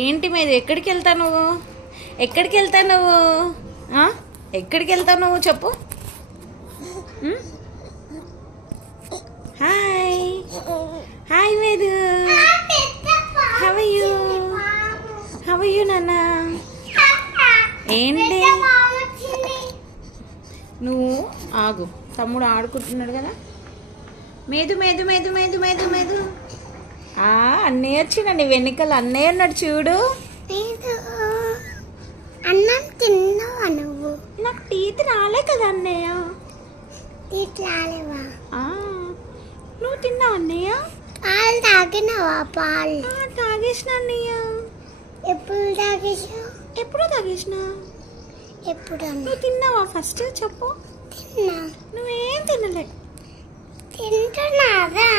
ఏంటి మీద ఎక్కడికి వెళ్తావు నువ్వు? ఎక్కడికి వెళ్తావు నువ్వు? ఎక్కడికి వెళ్తావు నువ్వు చెప్పు. హాయ్ హాయ్ మేదు. హౌ ఆర్ యూ నాన్న? ఏంటి నువ్వు ఆగు, తమ్ముడు ఆడుకుంటున్నాడు కదా. మేదు మేదు మేదు మేదు మేదు మేదు. అన్నయ్య వచ్చిందండి వెనుకల. అన్నయ్య ఉన్నాడు చూడు. అన్నం తిన్నావా నువ్వు? నాకు టీత్ రాలే కదా అన్నయ్య. టీత్ రాలేవా? నువ్వు తిన్నావు అన్నయ్య? పాలు తాగినావా? పాలు తాగేసిన అన్నయ్య. ఎప్పుడు తాగేసావు? ఎప్పుడో తాగేసిన. ఎప్పుడు? నువ్వు తిన్నావా ఫస్ట్ చెప్పు. తిన్నా. నువ్వేం తినలే. తింటున్నారా?